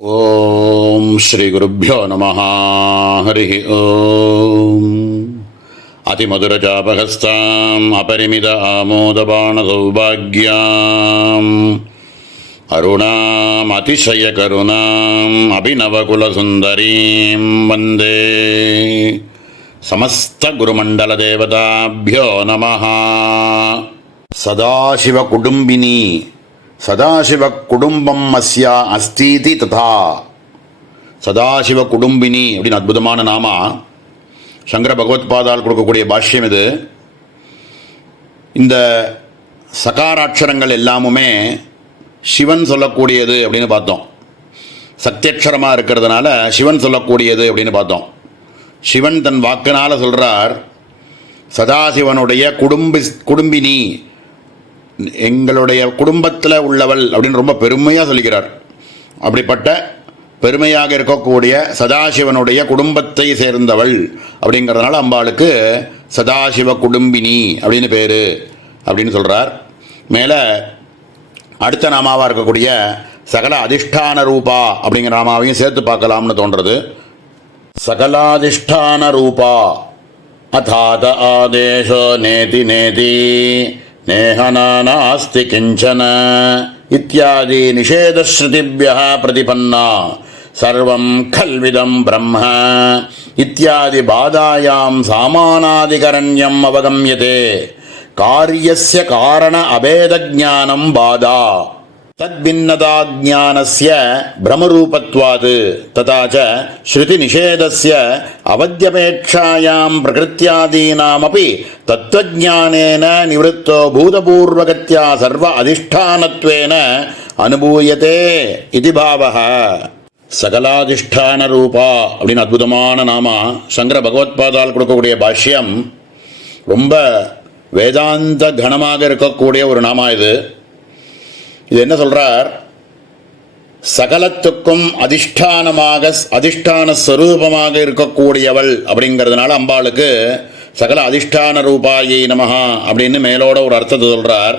ஓம் ஸ்ரீ குருப்யோ நமஹ. ஹரி ஓம். அதிமதுரஜாபகஸ்தாம் அபரிமித ஆமோதபான சௌபாக்யாம் அருணாம் அதிசய கருணாம் அபிநவகுலசுந்தரீம் வந்தே சமஸ்த குருமண்டல தேவதாபியோ நமஹ. சதாசிவ குடும்பினி சதாசிவ குடும்பம் அஸ்யா அஸ்தீதி ததா. சதாசிவ குடும்பினி அப்படின்னு அற்புதமான நாமா சங்கர பகவத்பாதால் கொடுக்கக்கூடிய பாஷ்யம் இது. இந்த சகாராட்சரங்கள் எல்லாமுமே சிவன் சொல்லக்கூடியது அப்படின்னு பார்த்தோம். சத்தியக்ஷரமாக இருக்கிறதுனால சிவன் சொல்லக்கூடியது அப்படின்னு பார்த்தோம். சிவன் தன் வாக்கினால் சொல்கிறார், சதாசிவனுடைய குடும்பினி, எங்களுடைய குடும்பத்தில் உள்ளவள் அப்படின்னு ரொம்ப பெருமையாக சொல்லிக்கிறார். அப்படிப்பட்ட பெருமையாக இருக்கக்கூடிய சதாசிவனுடைய குடும்பத்தை சேர்ந்தவள் அப்படிங்கிறதுனால அம்பாளுக்கு சதாசிவ குடும்பினி அப்படின்னு பேர் அப்படின்னு சொல்கிறார். மேலே அடுத்த நாமாவாக இருக்கக்கூடிய சகல அதிஷ்டான ரூபா அப்படிங்கிற நாமாவையும் சேர்த்து பார்க்கலாம்னு தோன்றது. சகலாதிஷ்டான ரூபா அதாத ஆதேசோ நேதி நேதி நேஹனாஸ்தி கிஞ்சன இத்யாதி நிஷேதஸ்ருதிப்யः பிரதிபன்னா சர்வம் கல்விதம் பிரம்ம இத்யாதி பாதாயாம் சாமானாதிகரண்யம் அவகம்யதே காரியஸ்ய காரண அபேதஜ்ஞானம் பாதா தத்பின்னதாஜ்ஞானஸ்ய பிரமரூபத்வாத் ததாச்ச ஸ்ருதி நிஷேதஸ்ய அவத்யபேட்சாயாம் பிரகிருத்யாதீனாமபி தத்வஜ்ஞானேன நிவృத்தோ பூதபூர்வகத்யா சர்வ அதிஷ்டானத்வேன அனுபூயதே இதி பாவः. சகலாதிஷ்டான ரூபா அப்படின்னு அற்புதமான நாமா சங்கர பகவத்பாதால் கொடுக்கக்கூடிய பாஷ்யம் ரொம்ப வேதாந்த கணமாக இருக்கக்கூடிய ஒரு நாமா இது. இது என்ன சொல்றார்? சகலத்துக்கும் அதிஷ்டான ஸ்வரூபமாக இருக்கக்கூடியவள் அப்படிங்கிறதுனால அம்பாளுக்கு சகல அதிஷ்டான ரூபாயை நமஹா அப்படின்னு மேலோட ஒரு அர்த்தத்தை சொல்றார்.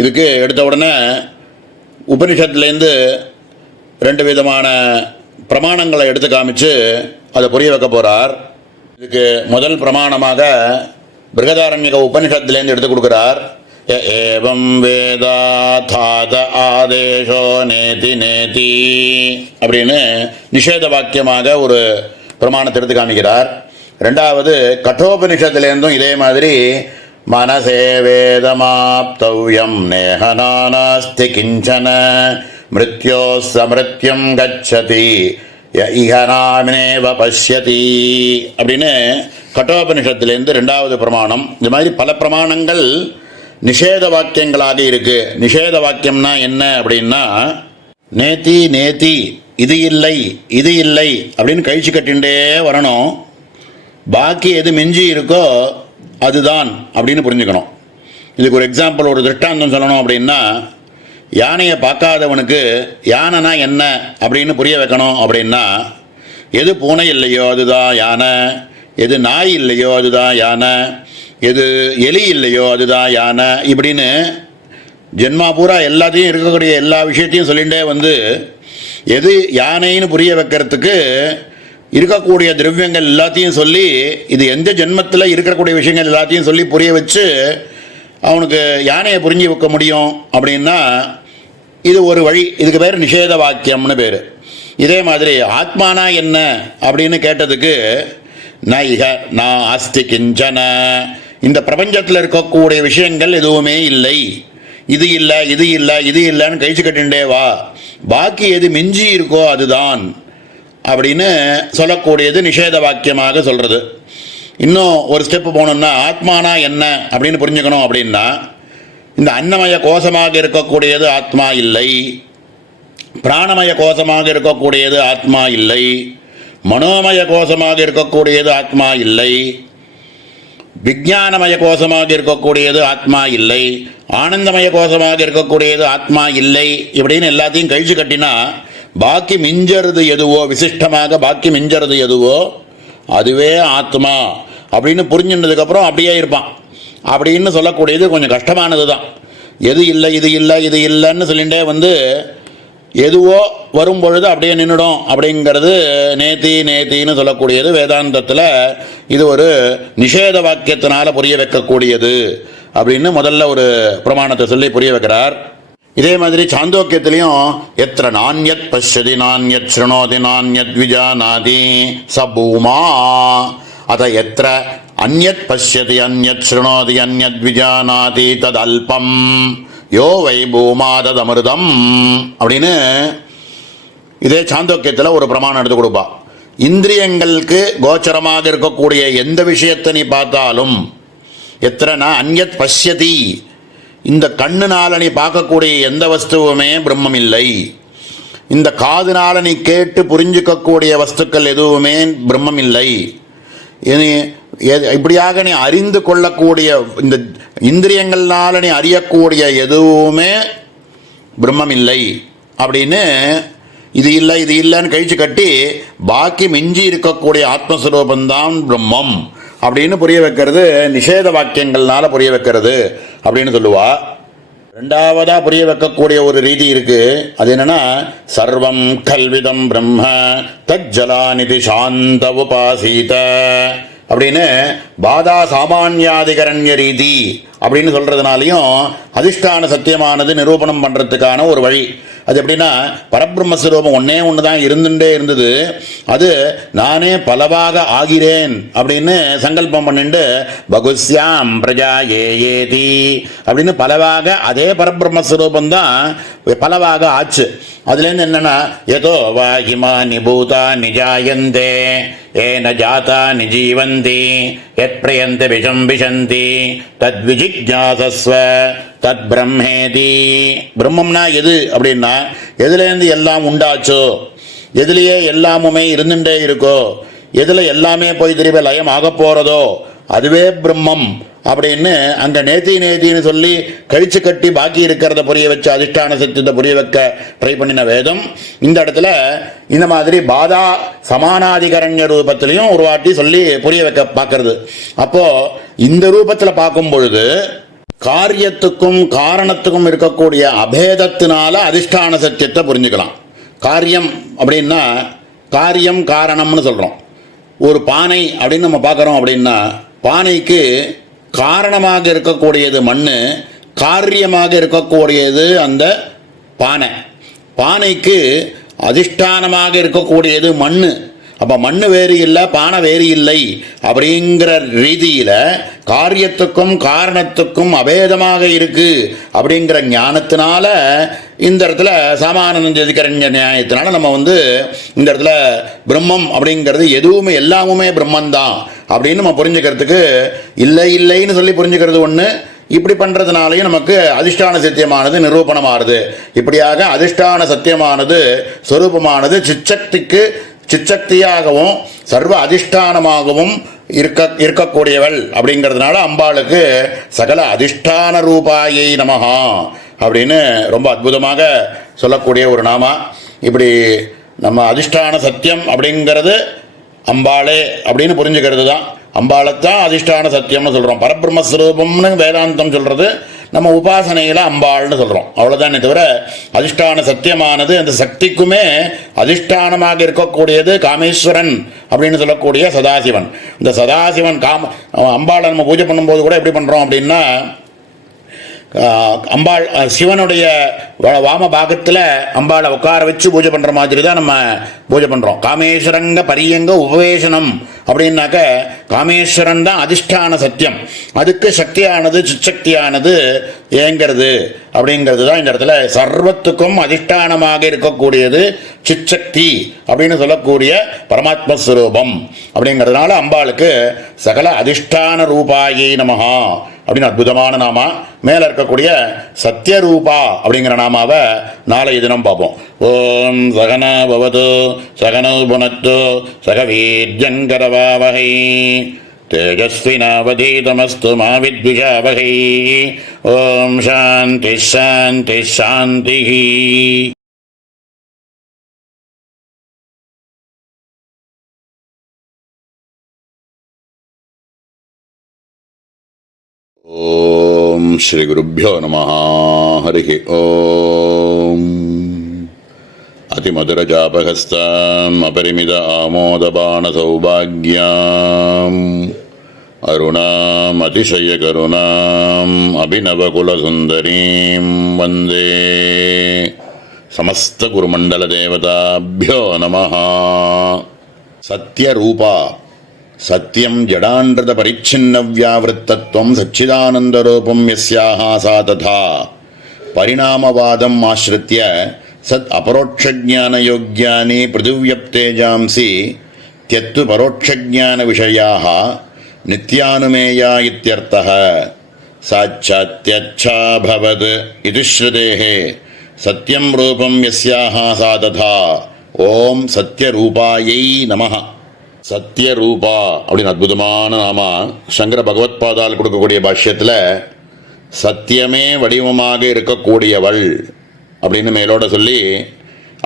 இதுக்கு எடுத்த உடனே உபனிஷத்துலேருந்து ரெண்டு விதமான பிரமாணங்களை எடுத்து காமிச்சு அதை புரிய வைக்க போறார். இதுக்கு முதல் பிரமாணமாக பிருகதாரண்யக உபனிஷத்துலேருந்து எடுத்து கொடுக்கிறார். ஏவம் வேதா தாத ஆதேசோ நேதி நேதி அப்படின்னு நிஷேத வாக்கியமாக ஒரு பிரமாணத்தை எடுத்து காமிக்கிறார். ரெண்டாவது கட்டோபனிஷத்துலேருந்தும் இதே மாதிரி மனசே வேதமாப்தவ்யம் நேஹனாஸ்தி கிஞ்சன மிருத்யோ சமிருத்யம் கச்சதி இஹனாமினேவ பஷ்யதி அப்படின்னு கட்டோபனிஷத்துலேருந்து ரெண்டாவது பிரமாணம். இது மாதிரி பல பிரமாணங்கள் நிஷேத வாக்கியங்களாக இருக்கு. நிஷேத வாக்கியம்னா என்ன அப்படின்னா, நேத்தி நேத்தி இது இல்லை இது இல்லை அப்படின்னு கழிச்சு கட்டின்றே வரணும். பாக்கி எது மிஞ்சி இருக்கோ அதுதான் அப்படின்னு புரிஞ்சுக்கணும். இதுக்கு ஒரு எக்ஸாம்பிள், ஒரு திருஷ்டாந்தம் சொல்லணும் அப்படின்னா, யானையை பார்க்காதவனுக்கு யானைனா என்ன அப்படின்னு புரிய வைக்கணும் அப்படின்னா, எது பூனை இல்லையோ அதுதான் யானை, எது நாய் இல்லையோ அதுதான் யானை, எது எலி இல்லையோ அதுதான் யானை, இப்படின்னு ஜென்மா பூரா எல்லாத்தையும் இருக்கக்கூடிய எல்லா விஷயத்தையும் சொல்லிகிட்டே வந்து எது யானைன்னு புரிய வைக்கிறதுக்கு இருக்கக்கூடிய திரவியங்கள் எல்லாத்தையும் சொல்லி, இது எந்த ஜென்மத்தில் இருக்கக்கூடிய விஷயங்கள் எல்லாத்தையும் சொல்லி புரிய வச்சு அவனுக்கு யானையை புரிஞ்சு வைக்க முடியும் அப்படின்னா இது ஒரு வழி. இதுக்கு பேர் நிஷேத வாக்கியம்னு பேர். இதே மாதிரி ஆத்மானா என்ன அப்படின்னு கேட்டதுக்கு நைஹ நான் ஆஸ்தி கிஞ்சன, இந்த பிரபஞ்சத்தில் இருக்கக்கூடிய விஷயங்கள் எதுவுமே இல்லை, இது இல்லை இது இல்லை இது இல்லைன்னு கழிச்சு கட்டின்றே வா, பாக்கி எது மிஞ்சி இருக்கோ அதுதான் அப்படின்னு சொல்லக்கூடியது நிஷேத வாக்கியமாக சொல்கிறது. இன்னும் ஒரு ஸ்டெப்பு போகணுன்னா ஆத்மானா என்ன அப்படின்னு புரிஞ்சுக்கணும் அப்படின்னா, இந்த அன்னமய கோஷமாக இருக்கக்கூடியது ஆத்மா இல்லை, பிராணமய கோஷமாக இருக்கக்கூடியது ஆத்மா இல்லை, மனோமய கோஷமாக இருக்கக்கூடியது ஆத்மா இல்லை, விஞ்ஞானமய கோஷமாக இருக்கக்கூடியது ஆத்மா இல்லை, ஆனந்தமய கோஷமாக இருக்கக்கூடியது ஆத்மா இல்லை, இப்படின்னு எல்லாத்தையும் கழிச்சு கட்டினா பாக்கி மிஞ்சறது எதுவோ, விசிஷ்டமாக பாக்கி மிஞ்சறது எதுவோ அதுவே ஆத்மா அப்படின்னு புரிஞ்சுனதுக்கப்புறம் அப்படியே இருப்பான். அப்படின்னு சொல்லக்கூடியது கொஞ்சம் கஷ்டமானது தான். எது இல்லை இது இல்லை இது இல்லைன்னு சொல்லிகிட்டே வந்து எதுவோ வரும் பொழுது அப்படியே நின்றுடும் அப்படிங்கிறது நேத்தின்னு சொல்லக்கூடியது. வேதாந்தத்தில் இது ஒரு நிஷேத வாக்கியத்தினால புரிய வைக்கக்கூடியது அப்படின்னு முதல்ல ஒரு பிரமாணத்தை சொல்லி புரிய வைக்கிறார். இதே மாதிரி சாந்தோக்கியத்திலையும் எத்திர நான்யத் பஷ்யதி நான்யத் ஸ்ருணோதி நான்யத் விஜானாதி சபூமா அத எத்திர அந்யத் பஷ்யதி அந்யத் ஸ்ருணோதி அந்யத் விஜானாதி தத் அல்பம் யோ வை பூமா தத் அமிர்தம் அப்படின்னு இதே சாந்தோக்கியத்தில் ஒரு பிரமாணம் எடுத்து கொடுப்பா. இந்திரியங்களுக்கு கோச்சரமாக இருக்கக்கூடிய எந்த விஷயத்தை நீ பார்த்தாலும் எத்தனை அந்யத் பஷ்யதி, இந்த கண்ணுனால நீ பார்க்கக்கூடிய எந்த வஸ்துவுமே பிரம்மம் இல்லை. இந்த காதுனால நீ கேட்டு புரிஞ்சுக்கக்கூடிய வஸ்துக்கள் எதுவுமே பிரம்மம் இல்லை. இப்படியாக நீ அறிந்து கொள்ளக்கூடிய இந்த இந்திரியங்கள்னால நீ அறியக்கூடிய எதுவுமே பிரம்மம் இல்லை அப்படின்னு இது இல்லை இது இல்லைன்னு கழிச்சு கட்டி பாக்கி மிஞ்சி இருக்கக்கூடிய ஆத்மஸ்வரூபந்தான் பிரம்மம் அப்படின்னு புரிய வைக்கிறது நிஷேத வாக்கியங்கள்னால புரிய வைக்கிறது அப்படின்னு சொல்லுவா. ரெண்டாவதா புரிய வைக்கக்கூடிய ஒரு ரீதி இருக்கு. அது என்னன்னா சர்வம் கல்விதம் பிரம்ம தஜ்ஜலாநிதி சாந்த உபாசீத அப்படின்னு பாதா சாமானியாதிகரண்ய ரீதி அப்படின்னு சொல்றதுனாலையும் அதிஷ்டான சத்தியமானது நிரூபணம் பண்றதுக்கான ஒரு வழி. அது எப்படின்னா பரபிரம்மஸ்வரூபம் ஒன்னே ஒன்று தான் இருந்துட்டே இருந்தது, அது நானே பலவாக ஆகிறேன் அப்படின்னு சங்கல்பம் பண்ணிட்டு பகுஸ்யாம் பிரஜா ஏதி அப்படின்னு பலவாக அதே பரபிரம்மஸ்வரூபம் தான் பலவாக ஆச்சு. அதுலேருந்து என்னன்னா ஏதோ வாகிமா நிபூதா நிஜாயந்தே ஏன ஜாதா நிஜீவந்தி எத் பிரயந்தி விஷம்பி தத் விஜிஜாசஸ்வ தத் பிரம்மேதி. பிரம்மம்னா எது அப்படின்னா எதுலேருந்து எல்லாம் உண்டாச்சோ, எதுலேயே எல்லாமுமே இருந்துட்டே இருக்கோ, எதில் எல்லாமே போய் திரும்ப லயம் ஆக போகிறதோ அதுவே பிரம்மம் அப்படின்னு அங்கே நேத்தின்னு சொல்லி கழிச்சு கட்டி பாக்கி இருக்கிறத புரிய வச்ச அதிஷ்டான சத்தியத்தை புரிய வைக்க ட்ரை பண்ணின வேதம் இந்த இடத்துல இந்த மாதிரி பாதா சமானாதிகரண்ய ரூபத்திலையும் ஒரு வாட்டி சொல்லி புரிய வைக்க பார்க்கறது. அப்போ இந்த ரூபத்தில் பார்க்கும் பொழுது காரியத்துக்கும் காரணத்துக்கும் இருக்கக்கூடிய அபேதத்தினால அதிஷ்டான சத்தியத்தை புரிஞ்சுக்கலாம். காரியம் அப்படின்னா காரியம் காரணம்னு சொல்கிறோம். ஒரு பானை அப்படின்னு நம்ம பார்க்குறோம் அப்படின்னா பானைக்கு காரணமாக இருக்கக்கூடியது மண், காரியமாக இருக்கக்கூடியது அந்த பானை. பானைக்கு அதிஷ்டானமாக இருக்கக்கூடியது மண். அப்போ மண் வேறு இல்லை, பானை வேறு இல்லை அப்படிங்கிற ரீதியில் காரியத்துக்கும் காரணத்துக்கும் அபேதமாக இருக்கு அப்படிங்கிற ஞானத்தினால இந்த இடத்துல சாமானந்திகரண்ய நியாயத்தினால நம்ம இந்த இடத்துல பிரம்மம் அப்படிங்கிறது எதுவுமே எல்லாமுமே பிரம்மந்தான் அப்படின்னு நம்ம புரிஞ்சுக்கிறதுக்கு இல்லைன்னு சொல்லி புரிஞ்சுக்கிறது ஒன்று. இப்படி பண்ணுறதுனாலையும் நமக்கு அதிஷ்டான சத்தியமானது நிரூபணமாகுது. இப்படியாக அதிஷ்டான சத்தியமானது ஸ்வரூபமானது சிச்சக்தியாகவும் சர்வ அதிஷ்டானமாகவும் இருக்கக்கூடியவள் அப்படிங்கிறதுனால அம்பாளுக்கு சகல அதிஷ்டான ரூபாயை நமஹா அப்படின்னு ரொம்ப அற்புதமாக சொல்லக்கூடிய ஒரு நாமா. இப்படி நம்ம அதிஷ்டான சத்தியம் அப்படிங்கிறது அம்பாளே அப்படின்னு புரிஞ்சுக்கிறது தான். அம்பாளைத்தான் அதிஷ்டான சத்தியம்னு சொல்கிறோம். பரபிரம்மஸ்வரூபம்னு வேதாந்தம் சொல்கிறது, நம்ம உபாசனையில் அம்பாள்னு சொல்கிறோம். அவ்வளோதானே தவிர அதிஷ்டான சத்தியமானது அந்த சக்திக்குமே அதிஷ்டானமாக இருக்கக்கூடியது காமேஸ்வரன் அப்படின்னு சொல்லக்கூடிய சதாசிவன். இந்த சதாசிவன் அம்பாளை நம்ம பூஜை பண்ணும்போது கூட எப்படி பண்ணுறோம் அப்படின்னா அம்பாள் சிவனுடைய வாம பாகத்தில் அம்பாளை உட்கார வச்சு பூஜை பண்ணுற மாதிரி தான் நம்ம பூஜை பண்ணுறோம். காமேஸ்வரங்க பரியங்க உபவேசனம் அப்படின்னாக்க காமேஸ்வரன் தான் அதிஷ்டான சத்தியம். அதுக்கு சக்தியானது சிச்சக்தியானது ஏங்கிறது அப்படிங்கிறது தான் இந்த இடத்துல சர்வத்துக்கும் அதிஷ்டானமாக இருக்கக்கூடியது சிச்சக்தி அப்படின்னு சொல்லக்கூடிய பரமாத்மஸ்வரூபம். அப்படிங்கிறதுனால அம்பாளுக்கு சகல அதிஷ்டான ரூபாயை நமஹா அப்படின்னு அற்புதமான நாமா. மேலே இருக்கக்கூடிய சத்யரூபா அப்படிங்கிற நாமாவை நாளைய தினம் பார்ப்போம். ஓம் சகன பவது சகனோ புனத்து சக வீர்யங்கரவாவகை தேஜஸ்வினாவதீதமஸ்து மா வித்விஷாவகை. ஓம் சாந்தி சாந்தி சாந்தி. ஓம் ஸ்ரீ குருப்யோ நமஹ. ஹரி ஓம். அதிமதுரஜாபகஸ்தாம் அபரிமித ஆமோதபான சௌபாக்யாம் அருணாம் அதிசய கருணாம் அபிநவகுலசுந்தரீம் வந்தே சமஸ்த குருமண்டல தேவதாபியோ நமஹ. சத்யரூபா சத்யம் ஜடாண்டத பரிச்சின்ன வியாவிருத்தத்வம் சச்சிதானந்தரூபம் யஸ்யாஹ சா ததா பரிணாமவாதம் ஆஸ்ரித்ய சத் அபரோக்ஷஜானயோக்யானி பிருதிவ்யப்தேஜாம்சி त्यक्तु परोक्षज्ञानविषयाः नित्यानुमेया इत्यर्थः साक्षात्यच्छा भवत् इति श्रुतेः सत्यं रूपं यस्याः सा तथा ஓம் சத்யரூபாயை நமஹ. சத்யரூபா அப்படின்னு அற்புதமான நாமா சங்கர பகவத்பாதால் கொடுக்கக்கூடிய பாஷ்யத்தில் சத்தியமே வடிவமாக இருக்கக்கூடியவள் அப்படின்னு மேலோட சொல்லி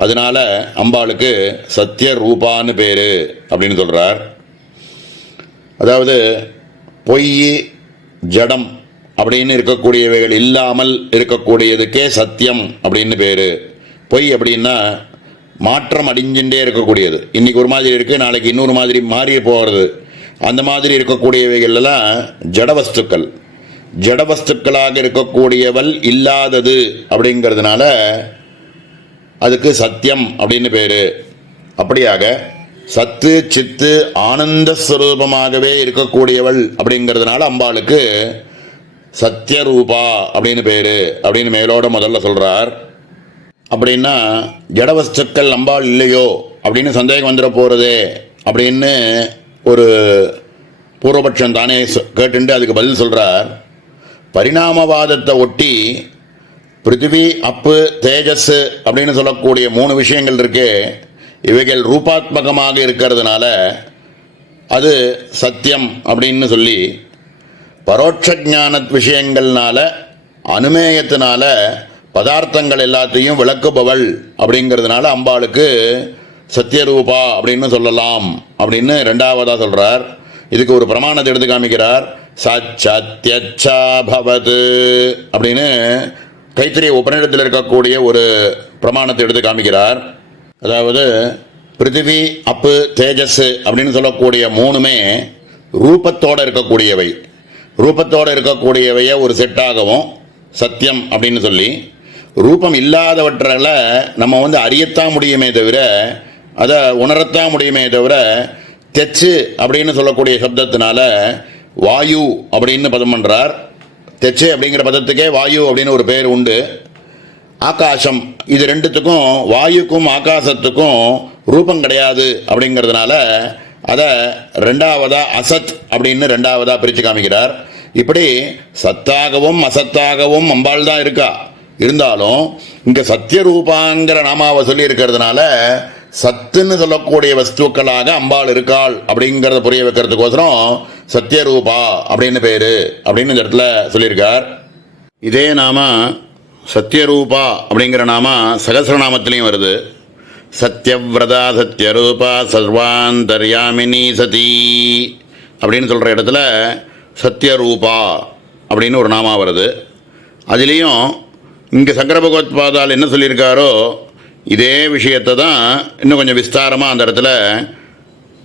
அதனால அம்பாளுக்கு சத்ய ரூபான்னு பேர் அப்படின்னு சொல்கிறார். அதாவது பொய் ஜடம் அப்படின்னு இருக்கக்கூடியவைகள் இல்லாமல் இருக்கக்கூடியதுக்கே சத்தியம் அப்படின்னு பேர். பொய் அப்படின்னா மாற்றம் அடைஞ்சுட்டே இருக்கக்கூடியது, இன்றைக்கி ஒரு மாதிரி இருக்குது நாளைக்கு இன்னொரு மாதிரி மாறி போகிறது, அந்த மாதிரி இருக்கக்கூடியவைகளெல்லாம் ஜடவஸ்துக்கள். ஜடவஸ்துக்களாக இருக்கக்கூடியவள் இல்லாதது அப்படிங்கிறதுனால அதுக்கு சத்தியம் அப்படின்னு பேர். அப்படியாக சத்து சித்து ஆனந்த ஸ்வரூபமாகவே இருக்கக்கூடியவள் அப்படிங்கிறதுனால அம்பாளுக்கு சத்யரூபா அப்படின்னு பேர் அப்படின்னு மேலோட முதல்ல சொல்கிறார். அப்படின்னா ஜடவஸ்துக்கள் அம்பாள் இல்லையோ அப்படின்னு சந்தேகம் வந்துட போகிறதே அப்படின்னு ஒரு பூர்வபட்சம் தானே கேட்டுண்டு அதுக்கு பதில் சொல்கிறார். பரிணாமவாதத்தை ஒட்டி பிருத்திவி அப்பு தேஜஸ் அப்படின்னு சொல்லக்கூடிய 3 விஷயங்கள் இருக்கு. இவைகள் ரூபாத்மகமாக இருக்கிறதுனால அது சத்தியம் அப்படின்னு சொல்லி, பரோட்ச ஞான விஷயங்கள்னால அனுமேயத்தினால பதார்த்தங்கள் எல்லாத்தையும் விளக்குபவள் அப்படிங்கிறதுனால அம்பாளுக்கு சத்யரூபா அப்படின்னு சொல்லலாம் அப்படின்னு 2வதாக சொல்கிறார். இதுக்கு ஒரு பிரமாணத்தை எடுத்து காமிக்கிறார். சத்யச்சா பவது அப்படின்னு தைத்திரிய உபநிடத்தில் இருக்கக்கூடிய ஒரு பிரமாணத்தை எடுத்து காமிக்கிறார். அதாவது பிருத்திவி அப்பு தேஜஸ் அப்படின்னு சொல்லக்கூடிய 3மே ரூபத்தோடு இருக்கக்கூடியவை. ரூபத்தோடு இருக்கக்கூடியவையை ஒரு செட்டாகவும் சத்தியம் அப்படின்னு சொல்லி, ரூபம் இல்லாதவற்றில் நம்ம அறியத்தான் முடியுமே தவிர அதை உணரத்தான் முடியுமே தவிர தெச்சு அப்படின்னு சொல்லக்கூடிய சப்தத்தினால வாயு அப்படின்னு பதம் பண்ணுறார். தெச்சு அப்படிங்கிற பதத்துக்கே வாயு அப்படின்னு ஒரு பேர் உண்டு. ஆகாசம், இது ரெண்டுத்துக்கும் வாயுக்கும் ஆகாசத்துக்கும் ரூபம் கிடையாது அப்படிங்கிறதுனால அதை 2வதா அசத் அப்படின்னு 2வதா பிரித்து காமிக்கிறார். இப்படி சத்தாகவும் அசத்தாகவும் அம்பாள் தான் இருக்கா. இருந்தாலும் இங்கே சத்யரூபாங்கிற நாமாவை சொல்லி இருக்கிறதுனால சத்துன்னு சொல்லக்கூடிய வஸ்துக்களாக அம்பாள் இருக்காள் அப்படிங்கிறத புரிய வைக்கிறதுக்கோசரம் சத்யரூபா அப்படின்னு பேர் அப்படின்னு இந்த இடத்துல சொல்லியிருக்கார். இதே நாம சத்யரூபா அப்படிங்கிற நாம சகஸ்ரநாமத்திலையும் வருது. சத்யவ்ரதா சத்யரூபா சர்வாந்தர்யாமினி சதி அப்படின்னு சொல்கிற இடத்துல சத்யரூபா அப்படின்னு ஒரு நாமா வருது. அதுலேயும் இங்கே சங்கர பகவத்பாதால் என்ன சொல்லியிருக்காரோ இதே விஷயத்தை தான் இன்னும் கொஞ்சம் விஸ்தாரமாக அந்த இடத்துல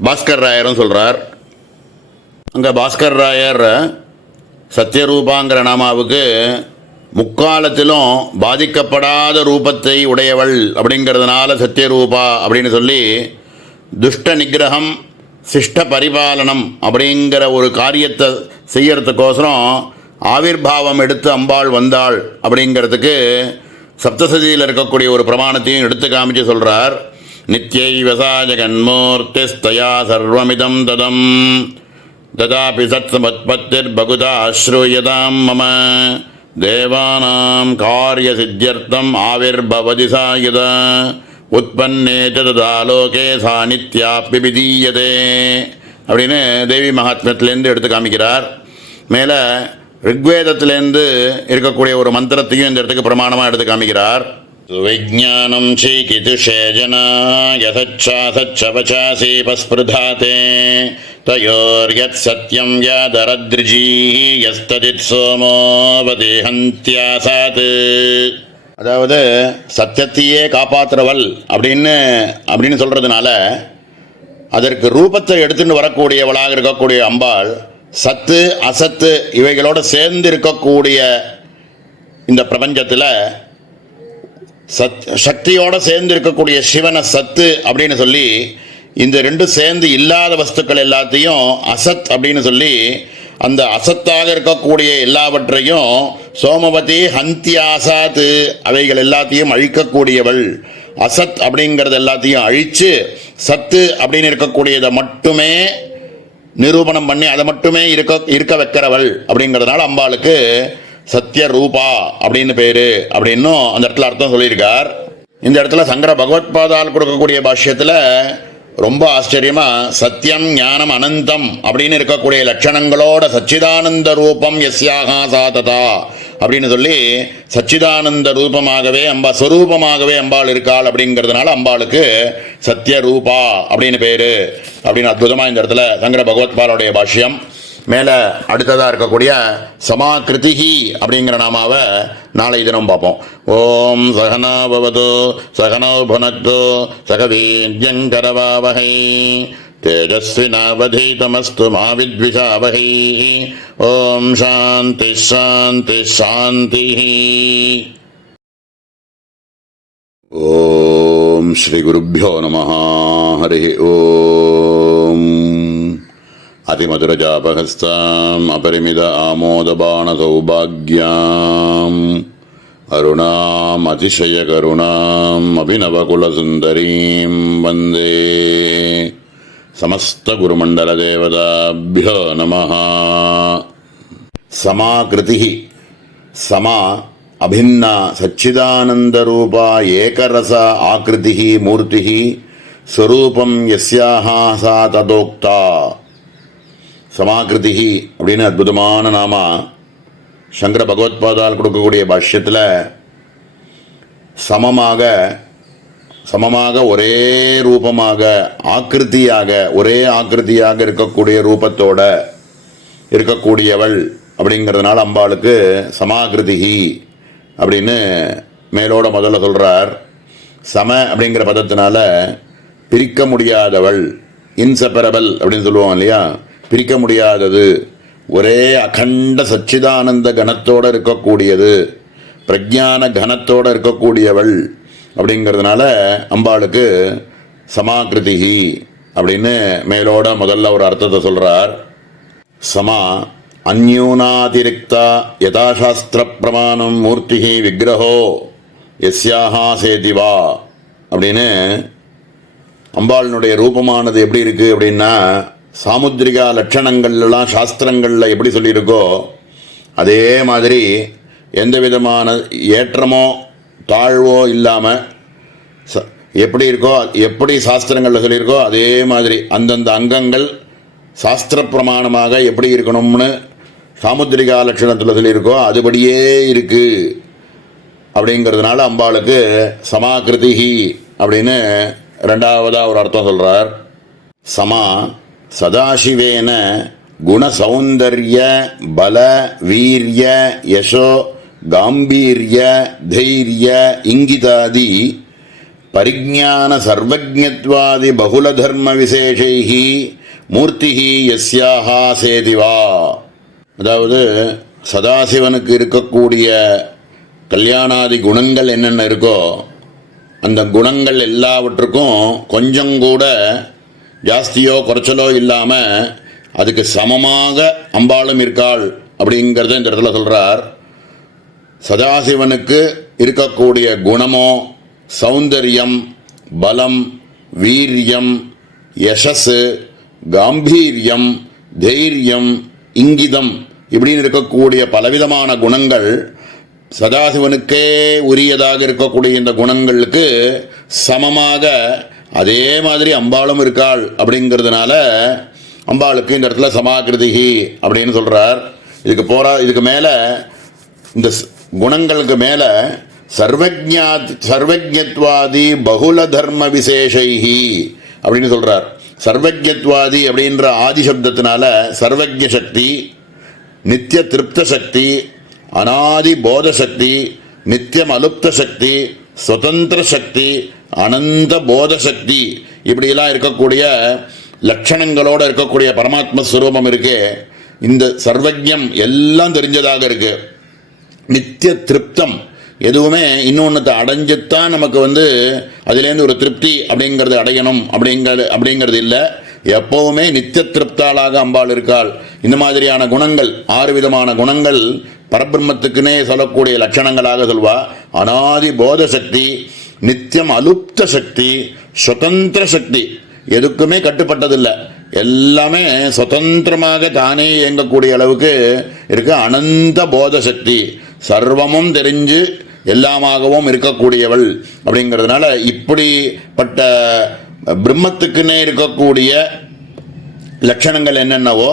பாஸ்கர் ராயரும் சொல்கிறார். அங்கே பாஸ்கர் ராயர் சத்யரூபாங்கிற நாமாவுக்கு முக்காலத்திலும் பாதிக்கப்படாத ரூபத்தை உடையவள் அப்படிங்கிறதுனால சத்யரூபா அப்படின்னு சொல்லி துஷ்ட நிகிரகம் சிஷ்ட பரிபாலனம் அப்படிங்கிற ஒரு காரியத்தை செய்யறதுக்கோசரம் ஆவிர்பாவம் எடுத்து அம்பாள் வந்தாள் அப்படிங்கிறதுக்கு சப்தசதியில் இருக்கக்கூடிய ஒரு பிரமாணத்தையும் எடுத்து காமிச்சு சொல்கிறார். நித்யைவசா ஜெகன்மூர்த்திஸ்தயா சர்வமிதம் ததம் ததாபி சத் சமத்பத்திர் பகுதா அஸ்ரூயதாம் மம தேவானாம் காரிய சித்தியர்த்தம் ஆவிர்பவதி சாயுதா உற்பன்னே ததாலோகே சா நித்யாப்பி விதீயதே அப்படின்னு தேவி மகாத்மியத்திலேருந்து எடுத்து காமிக்கிறார். மேலே ரிக்வேதத்திலேருந்து இருக்கக்கூடிய ஒரு மந்திரத்தையும் இந்த இடத்துக்கு பிரமாணமாக எடுத்து காமிக்கிறார். விஜானம் சீகிதுஷேஜனா யதச்சாசச்சவசாசி பஸ்பிருதாதே தயோர்யத் சத்யம் யாதரத்ரிஜீ யஸ்ததித் சோமோவதேஹந்த்யாசாத் அதாவது சத்தியத்தையே காப்பாற்றுறவள் அப்படின்னு சொல்கிறதுனால அதற்கு ரூபத்தை எடுத்துட்டு வரக்கூடியவளாக இருக்கக்கூடிய அம்பாள் சத்து அசத்து இவைகளோடு சேர்ந்து இருக்கக்கூடிய இந்த பிரபஞ்சத்தில் சக்தியோடு சேர்ந்து இருக்கக்கூடிய சிவனை சத்து அப்படின்னு சொல்லி இந்த ரெண்டும் சேர்ந்து இல்லாத வஸ்துக்கள் எல்லாத்தையும் அசத் அப்படின்னு சொல்லி அந்த அசத்தாக இருக்கக்கூடிய எல்லாவற்றையும் சோமவதி ஹந்தியாசாத்து அவைகள் எல்லாத்தையும் அழிக்கக்கூடியவள். அசத் அப்படிங்கிறது எல்லாத்தையும் அழித்து சத்து அப்படின்னு இருக்கக்கூடியதை மட்டுமே நிரூபணம் பண்ணி அதை மட்டுமே இருக்க வைக்கிறவள் அப்படிங்கிறதுனால அம்பாளுக்கு சத்ய ரூபா அப்படின்னு பேரு அப்படின்னும் அந்த இடத்துல அர்த்தம் சொல்லியிருக்கார். இந்த இடத்துல சங்கர பகவத்பாதால் கொடுக்கக்கூடிய பாஷ்யத்தில் ரொம்ப ஆச்சரியமா சத்தியம் ஞானம் அனந்தம் அப்படின்னு இருக்கக்கூடிய லட்சணங்களோட சச்சிதானந்த ரூபம் யஸ்யாகா சாததா அப்படின்னு சொல்லி சச்சிதானந்த ரூபமாகவே ஸ்வரூபமாகவே அம்பாள் இருக்காள் அப்படிங்கிறதுனால அம்பாளுக்கு சத்ய ரூபா அப்படின்னு பேரு அப்படின்னு அற்புதமாக இந்த இடத்துல சங்கர பகவத்பாலுடைய பாஷ்யம். மேலே அடுத்ததாக இருக்கக்கூடிய சமாகிருதிஹி அப்படிங்கிற நாமாவை நாளை தினம் பார்ப்போம். ஓம் சகனா பவது சகனோ புனக்து சகவீர்யங்கரவாவஹை தேஜஸ்வினாவதீதமஸ்து மா வித்விஷாவஹை. ஓம் சாந்தி சாந்தி சாந்தி. ஓம் ஸ்ரீ குருப்யோ நமः. ஹரி ஓம். அதிமதுரஜாபகஸ்தாம் அபரிமித ஆமோதபான சௌபாக்யாம் அருணாம் அதிசய கருணாம் அபிநவகுலசுந்தரீம் வந்தே சமஸ்த குருமண்டல தேவதாபியோ நமः. சமாகிருதிஹி சமா அபின்னா சச்சிதானந்தரூபா ஏகரச ஆகிருதிஹி மூர்த்திஹி ஸ்வரூபம் யஸ்யாஹா சா ததோக்தா. சமாகிருதிஹி அப்படின்னு அற்புதமான நாமா சங்கர பகவத்பாதால் கொடுக்கக்கூடிய பாஷ்யத்தில் சமமாக ஒரே ரூபமாக ஒரே ஆக்கிருதியாக இருக்கக்கூடிய ரூபத்தோட இருக்கக்கூடியவள் அப்படிங்கிறதுனால அம்பாளுக்கு சமாகிருதிஹி அப்படின்னு மேலோட முதல்ல சொல்கிறார். சம அப்படிங்கிற பதத்தினால பிரிக்க முடியாதவள், இன்செப்பரபிள் அப்படின்னு சொல்லுவோம் இல்லையா, பிரிக்க முடியாதது, ஒரே அகண்ட சச்சிதானந்த கணத்தோடு இருக்கக்கூடியது, பிரஜான கணத்தோடு இருக்கக்கூடியவள் அப்படிங்கிறதுனால அம்பாளுக்கு சமாகிருதிஹி அப்படின்னு மேலோட முதல்ல ஒரு அர்த்தத்தை சொல்கிறார். சமா அந்யூனாதிரிக்தா யதாசாஸ்திர பிரமாணம் மூர்த்திஹி விக்கிரகோ யஸ்யாஹா சேதிவா அப்படின்னு அம்பாளினுடைய ரூபமானது எப்படி இருக்குது அப்படின்னா சாமுத்ரிகா லட்சணங்கள்லாம் சாஸ்திரங்களில் எப்படி சொல்லியிருக்கோ அதே மாதிரி எந்த விதமான ஏற்றமோ தாழ்வோ இல்லாமல் எப்படி இருக்கோ, எப்படி சாஸ்திரங்களில் சொல்லியிருக்கோ அதே மாதிரி அந்தந்த அங்கங்கள் சாஸ்திர பிரமாணமாக எப்படி இருக்கணும்னு சாமுத்ரிகா லட்சணத்தில் சொல்லியிருக்கோ அதுபடியே இருக்குது அப்படிங்கிறதுனால அம்பாளுக்கு சமாகிருதிஹி அப்படின்னு ரெண்டாவதாக ஒரு அர்த்தம் சொல்கிறார். சமா சதாசிவேன குணசௌந்தர்ய பல வீரிய யசோ காம்பீர்ய தைரிய இங்கிதாதி பரிஜான சர்வஜத்வாதி பகுலதர்ம விசேஷைஹி மூர்த்திஹி யஸ்யாஹா சேதிவா. அதாவது சதாசிவனுக்கு இருக்கக்கூடிய கல்யாணாதி குணங்கள் என்னென்ன இருக்கோ அந்த குணங்கள் எல்லாவற்றுக்கும் கொஞ்சம் கூட ஜாஸ்தியோ குறைச்சலோ இல்லாமல் அதுக்கு சமமாக அம்பாளும் இருக்காள் அப்படிங்கிறத இந்த இடத்துல சொல்கிறார். சதாசிவனுக்கு இருக்கக்கூடிய குணமோ சௌந்தர்யம், பலம், வீரியம், யசஸ், காம்பீரியம், தைரியம், இங்கிதம் இப்படின்னு இருக்கக்கூடிய பலவிதமான குணங்கள் சதாசிவனுக்கே உரியதாக இருக்கக்கூடிய இந்த குணங்களுக்கு சமமாக அதே மாதிரி அம்பாளும் இருக்காள் அப்படிங்கிறதுனால அம்பாளுக்கு இந்த இடத்துல சமாகிருதிஹி அப்படின்னு சொல்கிறார். இதுக்கு மேலே இந்த குணங்களுக்கு மேலே சர்வஜத்வாதி பகுல தர்ம விசேஷைஹி அப்படின்னு சொல்கிறார். சர்வஜத்வாதி அப்படின்ற ஆதி சப்தத்தினால சர்வஜ சக்தி, நித்திய திருப்த சக்தி, அனாதி போத சக்தி, நித்தியம் அலுப்த சக்தி, சுதந்திர சக்தி, அனந்த போத சக்தி, இப்படியெல்லாம் இருக்கக்கூடிய லட்சணங்களோடு இருக்கக்கூடிய பரமாத்ம ஸ்வரூபம் இருக்கே, இந்த சர்வஜம் எல்லாம் தெரிஞ்சதாக இருக்கு. நித்திய திருப்தம், எதுவுமே இன்னொன்று அடைஞ்சுத்தான் நமக்கு அதுலேருந்து ஒரு திருப்தி அப்படிங்கிறது அடையணும் அப்படிங்கிறது இல்லை. எப்பவுமே நித்திய திருப்தாளாக அம்பாள் இருக்காள். இந்த மாதிரியான குணங்கள் 6 விதமான குணங்கள் பரபிரம்மத்துக்குன்னே சொல்லக்கூடிய லட்சணங்களாக சொல்வா. அனாதி போத சக்தி, நித்தியம் அலுப்த சக்தி, சுதந்திர சக்தி, எதுக்குமே கட்டுப்பட்டதில்லை, எல்லாமே சுதந்திரமாக தானே இயங்கக்கூடிய அளவுக்கு இருக்கு. அனந்த போத சக்தி, சர்வமும் தெரிஞ்சு எல்லாமாகவும் இருக்கக்கூடியவள் அப்படிங்கிறதுனால இப்படிப்பட்ட பிரம்மத்துக்குன்னே இருக்கக்கூடிய லட்சணங்கள் என்னென்னவோ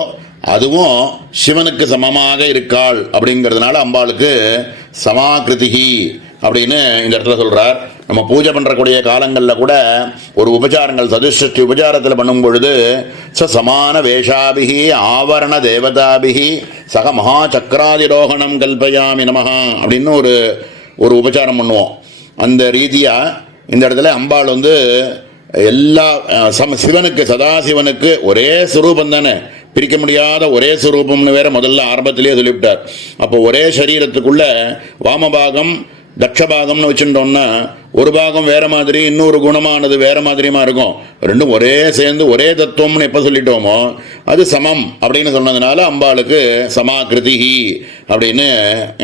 அதுவும் சிவனுக்கு சமமாக இருக்காள். அப்படிங்கிறதுனால அம்பாளுக்கு சமாகிருதிகி அப்படின்னு இந்த இடத்துல சொல்றார். நம்ம பூஜை பண்ணுறக்கூடிய காலங்களில் கூட ஒரு உபச்சாரங்கள் சதுஷ்டி உபச்சாரத்தில் பண்ணும் பொழுது சமான வேஷாபிகி ஆவரண தேவதாபிகி சக மகா சக்கராதிரோகணம் கல்பயாமி நமஹா அப்படின்னு ஒரு உபச்சாரம் பண்ணுவோம். அந்த ரீதியாக இந்த இடத்துல அம்பாள் எல்லா சிவனுக்கு சதாசிவனுக்கு ஒரே சுரூபம் தானே, பிரிக்க முடியாத ஒரே சுரூபம்னு வேற முதல்ல ஆரம்பத்திலேயே சொல்லிவிட்டார். அப்போ ஒரே சரீரத்துக்குள்ள வாமபாகம் தட்சபாகம்னு வச்சுட்டோம்னா ஒரு பாகம் வேற மாதிரி, இன்னொரு குணமானது வேற மாதிரியுமா இருக்கும். ரெண்டும் ஒரே சேர்ந்து ஒரே தத்துவம்னு எப்போ சொல்லிட்டோமோ அது சமம் அப்படின்னு சொன்னதுனால அம்பாளுக்கு சமாகிருதிஹி அப்படின்னு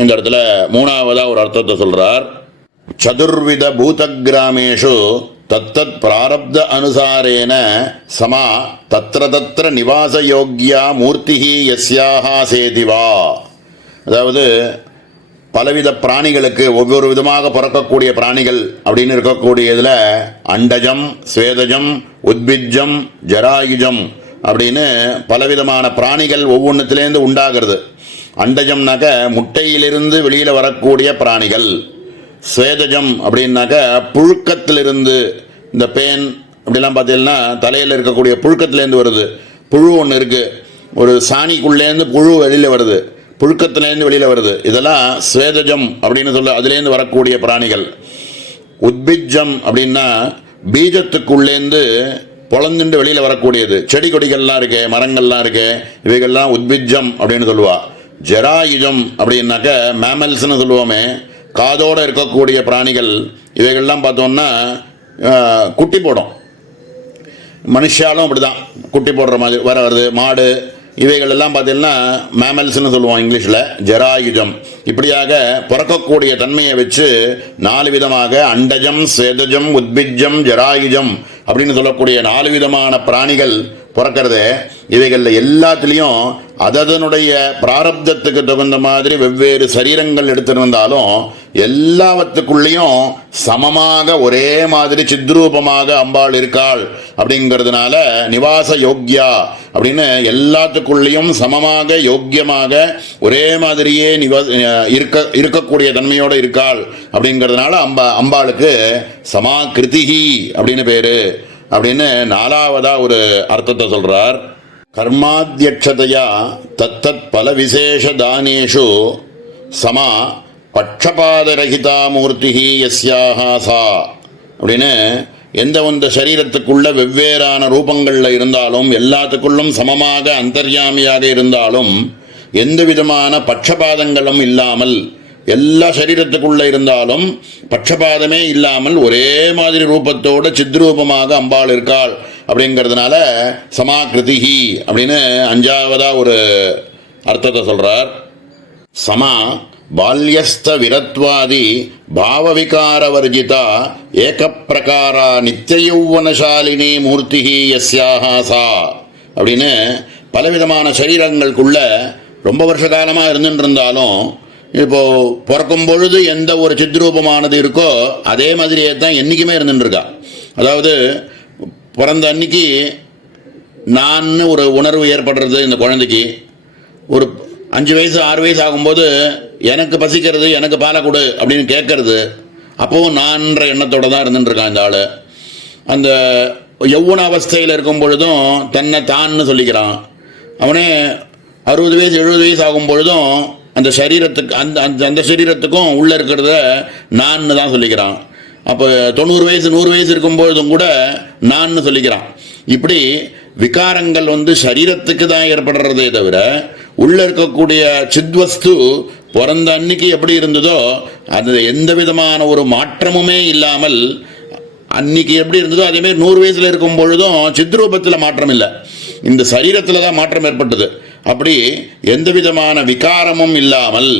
இந்த இடத்துல 3ஆவதா ஒரு அர்த்தத்தை சொல்றார். சதுர்வித பூதகிராமேஷு தத்தத் பிராரப்த அனுசாரேன சமா தத்ர தத்ர நிவாச யோக்யா மூர்த்திஹி யஸ்யாஹா சேதிவா. அதாவது பலவித பிராணிகளுக்கு ஒவ்வொரு விதமாக பிறக்கக்கூடிய பிராணிகள் அப்படின்னு இருக்கக்கூடியதில் அண்டஜம், ஸ்வேதஜம், உத்பிஜம், ஜராயுஜம் அப்படின்னு பலவிதமான பிராணிகள் ஒவ்வொன்றுத்திலேருந்து உண்டாகிறது. அண்டஜம்னாக்க முட்டையிலிருந்து வெளியில் வரக்கூடிய பிராணிகள். ஸ்வேதஜம் அப்படின்னாக்க புழுக்கத்திலிருந்து, இந்த பேன் அப்படிலாம் பார்த்தீங்கன்னா தலையில் இருக்கக்கூடிய புழுக்கத்திலேருந்து வருது. புழு ஒன்று இருக்குது, ஒரு சாணிக்குள்ளேருந்து புழு வெளியில் வருது, புழுக்கத்திலேருந்து வெளியில் வருது. இதெல்லாம் ஸ்வேதஜம் அப்படின்னு சொல்ல அதுலேருந்து வரக்கூடிய பிராணிகள். உத்பிஜம் அப்படின்னா பீஜத்துக்குள்ளேருந்து பொழந்துண்டு வெளியில் வரக்கூடியது. செடி கொடிகள்லாம் இருக்கு, மரங்கள்லாம் இருக்கு, இவைகள்லாம் உத்பிஜம் அப்படின்னு சொல்லுவா. ஜராயுஜம் அப்படின்னாக்க மேமல்ஸ்ன்னு சொல்லுவோமே, காதோடு இருக்கக்கூடிய பிராணிகள். இவைகள்லாம் பார்த்தோம்னா குட்டி போடும், மனுஷாலும் அப்படிதான் குட்டி போடுற மாதிரி வருது. மாடு இவைகள் எல்லாம் பார்த்தீங்கன்னா மேமல்ஸ்ன்னு சொல்லுவோம் இங்கிலீஷில், ஜராயுஜம். இப்படியாக பிறக்கக்கூடிய தன்மையை வச்சு 4 விதமாக அண்டஜம், ஸ்வேதஜம், உத்பிஜம், ஜராயுஜம் அப்படின்னு சொல்லக்கூடிய 4 விதமான பிராணிகள் பிறக்கிறது. இவைகளில் எல்லாத்துலேயும் அதனுடைய பிராரப்தத்துக்கு தகுந்த மாதிரி வெவ்வேறு சரீரங்கள் எடுத்திருந்தாலும் எல்லாவற்றுக்குள்ளேயும் சமமாக ஒரே மாதிரி சித்ரூபமாக அம்பாள் இருக்காள். அப்படிங்கிறதுனால நிவாச யோக்யா அப்படின்னு எல்லாத்துக்குள்ளேயும் சமமாக யோக்கியமாக ஒரே மாதிரியே இருக்கக்கூடிய தன்மையோடு இருக்காள். அப்படிங்கிறதுனால அம்பாளுக்கு சமாகிருதிஹி அப்படின்னு பேரு அப்படின்னு 4ஆவதா ஒரு அர்த்தத்தை சொல்றார். கர்மாத்யட்சதையா தத்தத் பல விசேஷ தானேஷு சமா பட்சபாதரகிதா மூர்த்திஹி யஸ்யாஹா சா அப்படின்னு எந்த சரீரத்துக்குள்ள வெவ்வேறான ரூபங்களில் இருந்தாலும் எல்லாத்துக்குள்ளும் சமமாக அந்தர்யாமியாக இருந்தாலும் எந்த விதமான பட்சபாதங்களும் இல்லாமல், எல்லா சரீரத்துக்குள்ள இருந்தாலும் பட்சபாதமே இல்லாமல் ஒரே மாதிரி ரூபத்தோடு சித்ரூபமாக அம்பாள் இருக்காள். அப்படிங்கிறதுனால சமாகிருதிஹி அப்படின்னு 5ஆவதா ஒரு அர்த்தத்தை சொல்றார். சமா பால்யஸ்த விரத்வாதி பாவவிகாரவர்ஜிதா ஏகப்பிரகாரா நித்தியயௌவனசாலினி மூர்த்திஹி யஸ்யாஹா சா அப்படின்னு பலவிதமான சரீரங்களுக்குள்ள ரொம்ப வருஷ காலமாக இருந்துட்டு இருந்தாலும் இப்போது பிறக்கும் பொழுது எந்த ஒரு சித்ரூபமானது இருக்கோ அதே மாதிரியே தான் என்றைக்குமே இருந்துட்டுருக்கா. அதாவது பிறந்த அன்னைக்கு நான் ஒரு உணர்வு ஏற்படுறது இந்த குழந்தைக்கு. ஒரு 5 வயசு 6 வயசு ஆகும்போது எனக்கு பசிக்கிறது, எனக்கு பாலை கொடு அப்படின்னு கேட்கறது. அப்போவும் நான்ற எண்ணத்தோடு தான் இருந்துட்டுருக்கான் இந்த ஆள். அந்த யௌவன அவஸ்தையில் இருக்கும் பொழுதும் தன்னை தான்னு சொல்லிக்கிறான். அவனே 60 வயசு 70 வயசு ஆகும் பொழுதும் அந்த சரீரத்துக்கு அந்த அந்த அந்த சரீரத்துக்கும் உள்ளே இருக்கிறத நான் தான் சொல்லிக்கிறான். அப்போ 90 வயசு 100 வயசு இருக்கும்பொழுதும் கூட நான் சொல்லிக்கிறான். இப்படி விகாரங்கள் சரீரத்துக்கு தான் ஏற்படுறதே தவிர உள்ளே இருக்கக்கூடிய சித்வஸ்து பிறந்த அன்னைக்கு எப்படி இருந்ததோ அது எந்த விதமான ஒரு மாற்றமுமே இல்லாமல் அன்னைக்கு எப்படி இருந்ததோ அதேமாரி 100 வயசில் இருக்கும் பொழுதும் சித்ரூபத்தில் மாற்றம் இல்லை, இந்த சரீரத்தில் தான் மாற்றம் ஏற்பட்டது. அப்படி எந்த விதமான விகாரமும் இல்லாமல்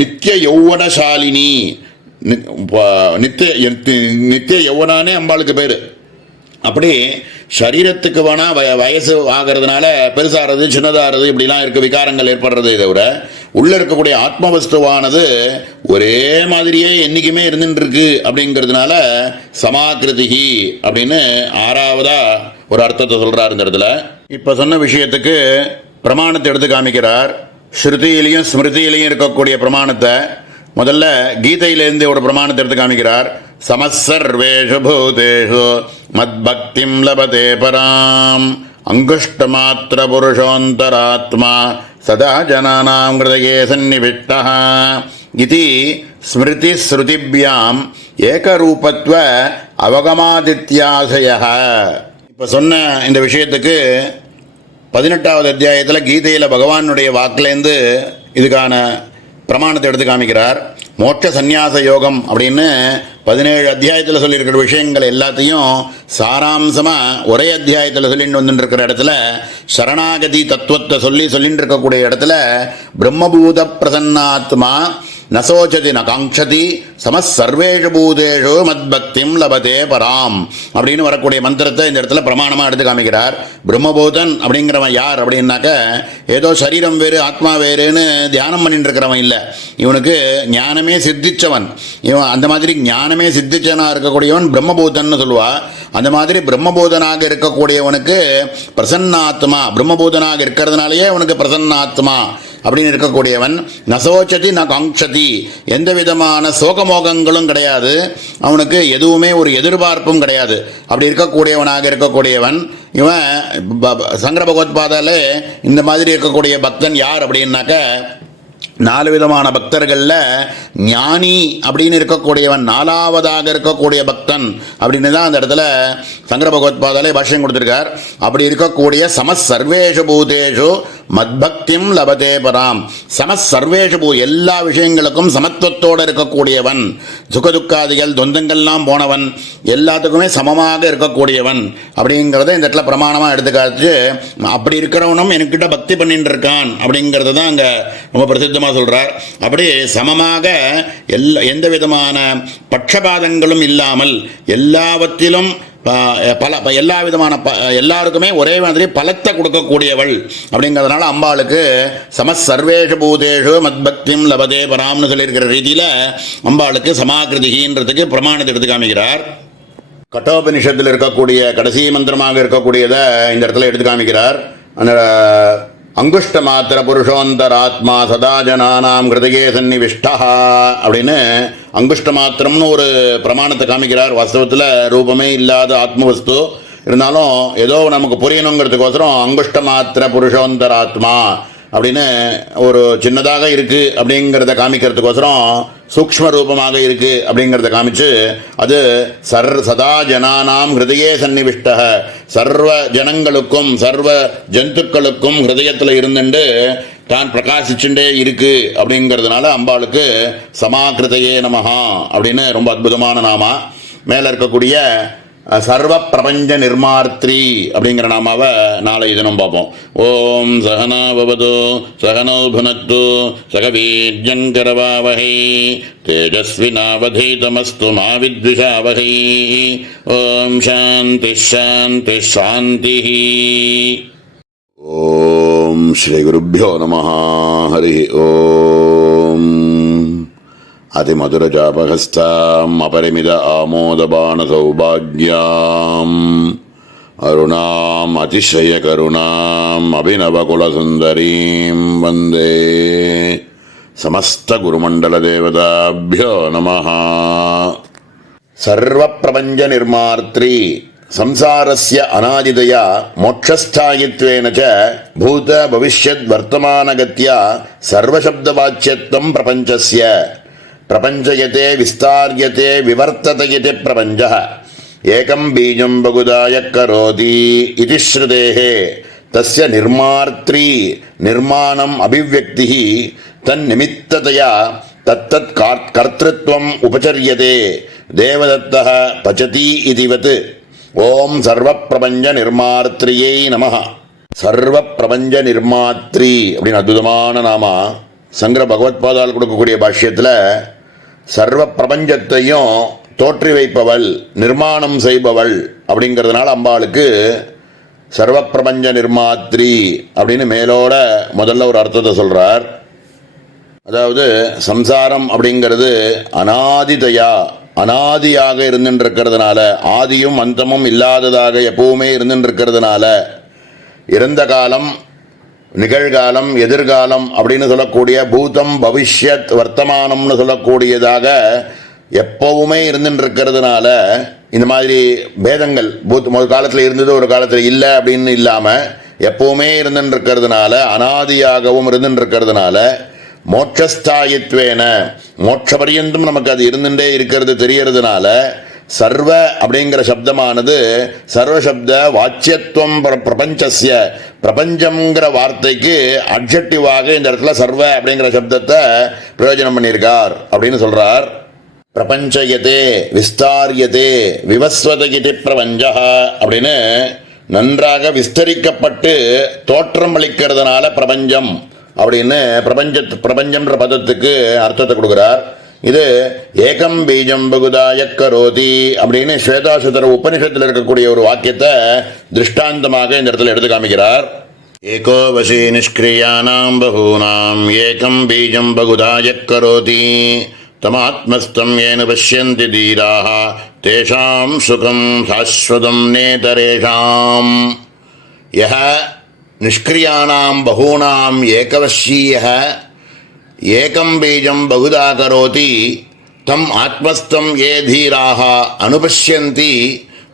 நித்திய யௌவனசாலினி, நித்திய யௌவனானே அம்பாளுக்கு பேர். அப்படி சரீரத்துக்கு வேணா வயசு ஆகிறதுனால பெருசாகிறது சின்னதாகிறது இப்படிலாம் இருக்க விகாரங்கள் ஏற்படுறதே தவிர உள்ளே இருக்கக்கூடிய ஆத்மவஸ்துவானது ஒரே மாதிரியே என்றைக்குமே இருந்துருக்கு. அப்படிங்கிறதுனால சமாகிருதிகி அப்படின்னு 6ஆவதா ஒரு அர்த்தத்தை சொல்கிறார் இந்த இடத்துல. இப்போ சொன்ன விஷயத்துக்கு பிரமாணத்தை எடுத்து காமிக்கிறார். ஸ்ருதியிலையும் ஸ்மிருதியிலையும் இருக்கக்கூடிய பிரமாணத்தை முதல்ல கீதையிலேருந்து ஒரு பிரமாணத்தை எடுத்து காமிக்கிறார். சமசர்வேஷு பூதேஷு மத்பக்திம் லபதே பராம் அங்குஷ்டமாத்திர புருஷோந்தராத்மா சதா ஜனானாம் ஹிருதயே சந்நிவிஷ்டः இதி ஸ்மிருதி ஸ்ருதிபியாம் ஏகரூபத்வ அவகமாதித்யாசயः. இப்போ சொன்ன இந்த விஷயத்துக்கு 18வது அத்தியாயத்தில் கீதையில் பகவானுடைய வாக்கிலேருந்து இதுக்கான பிரமாணத்தை எடுத்து காமிக்கிறார். மோட்ச சந்நியாச யோகம் அப்படின்னு 17 அத்தியாயத்தில் சொல்லியிருக்கிற விஷயங்கள் எல்லாத்தையும் சாராம்சமாக ஒரே அத்தியாயத்தில் சொல்லிட்டு வந்துட்டுருக்கிற இடத்துல சரணாகதி தத்துவத்தை சொல்லிட்டு இருக்கக்கூடிய இடத்துல பிரம்மபூத பிரசன்னாத்மா நசோச்சதி ந காங்க்ஷதி சமசர்வேஷு பூதேஷு மத்பக்திம் லபதே பராம் அப்படின்னு வரக்கூடிய மந்திரத்தை இந்த இடத்துல பிரமாணமாக எடுத்து காமிக்கிறார். பிரம்மபூதன் அப்படிங்கிறவன் யார் அப்படின்னாக்க ஏதோ சரீரம் வேறு ஆத்மா வேறுன்னு தியானம் பண்ணிட்டு இருக்கிறவன் இல்லை, இவனுக்கு ஞானமே சித்திச்சவன். இவன் அந்த மாதிரி ஞானமே சித்திச்சவனாக இருக்கக்கூடியவன் பிரம்மபூதன் சொல்லுவா. அந்த மாதிரி பிரம்மபூதனாக இருக்கக்கூடியவனுக்கு பிரசன்னாத்மா, பிரம்மபூதனாக இருக்கிறதுனாலேயே அவனுக்கு பிரசன்னாத்மா அப்படின்னு இருக்கக்கூடியவன். நசோச்சதி ந காங்க்ஷதி, எந்த விதமான சோகமோகங்களும் கிடையாது, அவனுக்கு எதுவுமே ஒரு எதிர்பார்ப்பும் கிடையாது. அப்படி இருக்கக்கூடியவனாக இருக்கக்கூடியவன் இவன். சங்கர பகவத்பாதால இந்த மாதிரி இருக்கக்கூடிய பக்தன் யார் அப்படின்னாக்க 4 விதமான பக்தர்களில் ஞானி அப்படின்னு இருக்கக்கூடியவன் 4ஆவதாக இருக்கக்கூடிய பக்தன் அப்படின்னு தான் அந்த இடத்துல சங்கர பகவத்பாதாலே பாஷ்யம் கொடுத்துருக்கார். அப்படி இருக்கக்கூடிய சமசர்வேஷு பூதேஷு மத்பக்திம் லபதே பராம். சமசர்வேஷு எல்லா விஷயங்களுக்கும் சமத்துவத்தோடு இருக்கக்கூடியவன், சுகதுக்காதிகள் தொந்தங்கள்லாம் போனவன், எல்லாத்துக்குமே சமமாக இருக்கக்கூடியவன் அப்படிங்கிறத இந்த இடத்துல பிரமாணமாக எடுத்துக்காச்சு. அப்படி இருக்கிறவனும் என்கிட்ட பக்தி பண்ணிட்டு இருக்கான் அப்படிங்கிறது தான் அங்கே ரொம்ப பிரசித்தமாக சொல்றார். அப்படி சமமாக எந்த விதமான பட்சபாதங்களும் இல்லாமல் எல்லாவற்றிலும் எல்லா விதமான எல்லாருக்குமே ஒரே மாதிரி பலத்தை கொடுக்கக்கூடியவள் அப்படிங்கிறதுனால அம்பாளுக்கு சமசர்வேஷு பூதேஷு மத்பக்திம் லபதே பராம்னு சொல்லியிருக்கிற ரீதியில் அம்பாளுக்கு சமாகிருதிகின்றதுக்கு பிரமாணத்தை எடுத்து காமிக்கிறார். கட்டோபனிஷத்தில் இருக்கக்கூடிய கடைசி மந்திரமாக இருக்கக்கூடியதை இந்த இடத்துல எடுத்து காமிக்கிறார். அந்த அங்குஷ்ட மாத்திர புருஷோந்தராத்மா சதா ஜனானாம் ஹிருதயே சந்நிவிஷ்டா அப்படின்னு அங்குஷ்ட மாத்திரம்னு ஒரு பிரமாணத்தை காமிக்கிறார். வாஸ்தவத்தில் ரூபமே இல்லாத ஆத்மவஸ்து இருந்தாலும் ஏதோ நமக்கு புரியணுங்கிறதுக்கோசரம் அங்குஷ்ட மாத்திர புருஷோந்தராத்மா அப்படின்னு ஒரு சின்னதாக இருக்குது அப்படிங்கிறத காமிக்கிறதுக்கோசரம் சூக்ஷ்ம ரூபமாக இருக்குது அப்படிங்கிறத காமிச்சு அது சதா ஜனானாம் ஹிருதயே சந்நிவிஷ்ட, சர்வ ஜனங்களுக்கும் சர்வ ஜந்துக்களுக்கும் ஹிருதயத்தில் இருந்துட்டு தான் பிரகாசிச்சுட்டே இருக்கு அப்படிங்கிறதுனால அம்பாளுக்கு சமாகிருதையே நமஹா அப்படின்னு ரொம்ப அற்புதமான நாமா. மேலே இருக்கக்கூடிய சர்வ பிரபஞ்ச நிர்மார்த்ரி அப்படிங்கிற நாமாவை நாளை தினம் பார்ப்போம். ஓம் சகனா பவது சகனோ புனத்து சகவீர்யங்கரவாவஹை தேஜஸ்வினாவதீதமஸ்து மா வித்விஷாவஹை. ஓம் சாந்தி சாந்தி சாந்தி. ஓம் ஸ்ரீ குருப்யோ நமः. ஹரி ஓம். அதிமதுரஜாபகஸ்தாம் அபரிமித ஆமோதபான சௌபாக்யாம் அருணாம் அதிசயகருணாம் அபிநவகுலசுந்தரீம் வந்தே சமஸ்தகுருமண்டலதேவதாभ्यो நமः. சர்வப்பிரபஞ்ச நிர்மாத்ரி சம்சாரஸ்ய அநாதிதயா மோட்சஸ்தாயித்வேன ச பூத பவிஷ்யத் வர்த்தமானகத்யா சர்வசப்தவாச்சியத்வம் பிரபஞ்சஸ்ய பிரபஞ்சயதே விஸ்தார்யதே விவர்த்ததயதே பிரபஞ்சः ஏகம் பீஜம் பகுதாய கரோதி இதி ஸ்ருதேः தஸ்ய நிர்மாத்ரி நிர்மாணம் அபிவ்யக்திः தன்னிமித்ததயா தத்தத் கர்த்திருத்வம் உபச்சரியதே தேவதத்தः பச்சதி இதிவத். ஓம் சர்வ பிரபஞ்ச நிர்மாத்ரியை நமஹ. சர்வ பிரபஞ்ச நிர்மாத்ரி அப்படின்னு அற்புதமான நாமா. சங்கர பகவத்பாதால் கொடுக்கக்கூடிய பாஷ்யத்தில் சர்வ பிரபஞ்சத்தையும் தோற்றி வைப்பவள், நிர்மாணம் செய்பவள் அப்படிங்கிறதுனால அம்பாளுக்கு சர்வ பிரபஞ்ச நிர்மாத்ரி அப்படின்னு மேலோட முதல்ல ஒரு அர்த்தத்தை சொல்றார். அதாவது சம்சாரம் அப்படிங்கிறது அநாதிதயா, அனாதியாக இருந்துருக்கிறதுனால, ஆதியும் அந்தமும் இல்லாததாக எப்பவுமே இருந்துருக்கிறதுனால, இறந்த காலம், நிகழ்காலம், எதிர்காலம் அப்படின்னு சொல்லக்கூடிய பூதம் பவிஷ்யத் வர்த்தமானம்னு சொல்லக்கூடியதாக எப்பவுமே இருந்துருக்கிறதுனால இந்த மாதிரி பேதங்கள் ஒரு காலத்தில் இருந்தது ஒரு காலத்தில் இல்லை அப்படின்னு இல்லாமல் எப்பவுமே இருந்துருக்கிறதுனால, அனாதியாகவும் இருந்துருக்கிறதுனால மோட்சஸ்தாயித்வேன மோட்ச பரியந்தம் நமக்கு அது இருந்துட்டே இருக்கிறது தெரியறதுனால சர்வ அப்படிங்கிற சப்தமானது சர்வசப்த வாச்சியத்துவம் பிரபஞ்சஸ்ய, பிரபஞ்சம்ங்கிற வார்த்தைக்கு அட்ஜெக்டிவாக இந்த இடத்துல சர்வ அப்படிங்கிற சப்தத்தை பிரயோஜனம் பண்ணியிருக்கார் அப்படின்னு சொல்றார். பிரபஞ்சயதே விஸ்தாரியதே விவஸ்வதகிதி பிரபஞ்ச அப்படின்னு நன்றாக விஸ்தரிக்கப்பட்டு தோற்றம் அளிக்கிறதுனால பிரபஞ்சம் அப்படின்னு பிரபஞ்சம்ன்ற பதத்துக்கு அர்த்தத்தை கொடுக்கிறார். இது ஏகம் பீஜம் பகுதாய கரோதி அப்படின்னு ஸ்வேதாசுதர உபனிஷத்தில் இருக்கக்கூடிய ஒரு வாக்கியத்தை திருஷ்டாந்தமாக இந்த இடத்துல எடுத்து காமிக்கிறார். ஏகோ வசி நிஷ்கிரியானாம் பகூனாம் ஏகம் பீஜம் பகுதாய கரோதி தமாத்மஸ்தம் ஏன பஷ்யந்தி தீராः தேஷாம் சுகம் சாஸ்வதம் நேதரேஷாம். யஹ நிஷ்கிரியானாம் பகூனாம் ஏகவஷ்யः ஏகம் பீஜம் பகுதா கரோதி தம் ஆத்மஸ்தம் ஏ தீராः அனுபஷ்யந்தி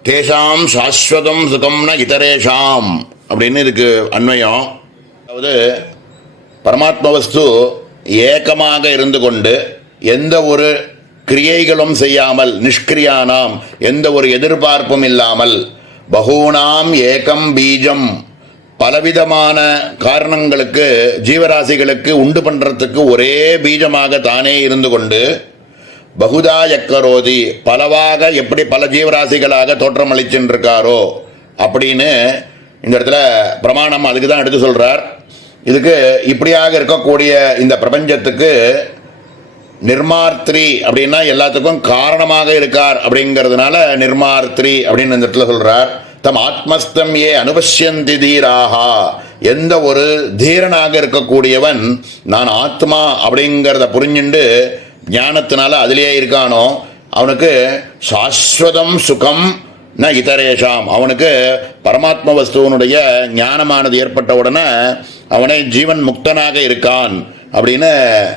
தேஷாம் சாஸ்வதம் சுகம் ந இதரேஷாம் அப்படின்னு இதுக்கு அன்வயம். அதாவது பரமாத்ம வஸ்து ஏகமாக இருந்து கொண்டு எந்த ஒரு கிரியைகளும் செய்யாமல், நிஷ்கிரியானாம் எந்த ஒரு எதிர்பார்ப்பும் இல்லாமல், பகூனாம் ஏகம் பீஜம் பலவிதமான காரணங்களுக்கு ஜீவராசிகளுக்கு உண்டு பண்ணுறதுக்கு ஒரே பீஜமாக தானே இருந்து கொண்டு பகுதா யக்கரோதி பலவாக எப்படி பல ஜீவராசிகளாக தோற்றமளிச்சுருக்காரோ அப்படின்னு இந்த இடத்துல பிரமாணம் அதுக்கு தான் எடுத்து சொல்கிறார். இதுக்கு இப்படியாக இருக்கக்கூடிய இந்த பிரபஞ்சத்துக்கு நிர்மாத்ரி அப்படின்னா எல்லாத்துக்கும் காரணமாக இருக்கார் அப்படிங்கிறதுனால நிர்மாத்ரி அப்படின்னு இந்த இடத்துல சொல்கிறார். தம் ஆத்மஸ்தம் ஏ அனுபஷ்யந்தி தீராஹா எந்த ஒரு தீரனாக இருக்கக்கூடியவன் நான் ஆத்மா அப்படிங்கிறத புரிஞ்சுண்டு ஞானத்தினால அதிலேயே இருக்கானோ அவனுக்கு சாஸ்வதம் சுகம் ந இதரேஷாம், அவனுக்கு பரமாத்ம வஸ்துவனுடைய ஞானமானது ஏற்பட்ட உடனே அவனை ஜீவன் முக்தனாக இருக்கான் அப்படின்னு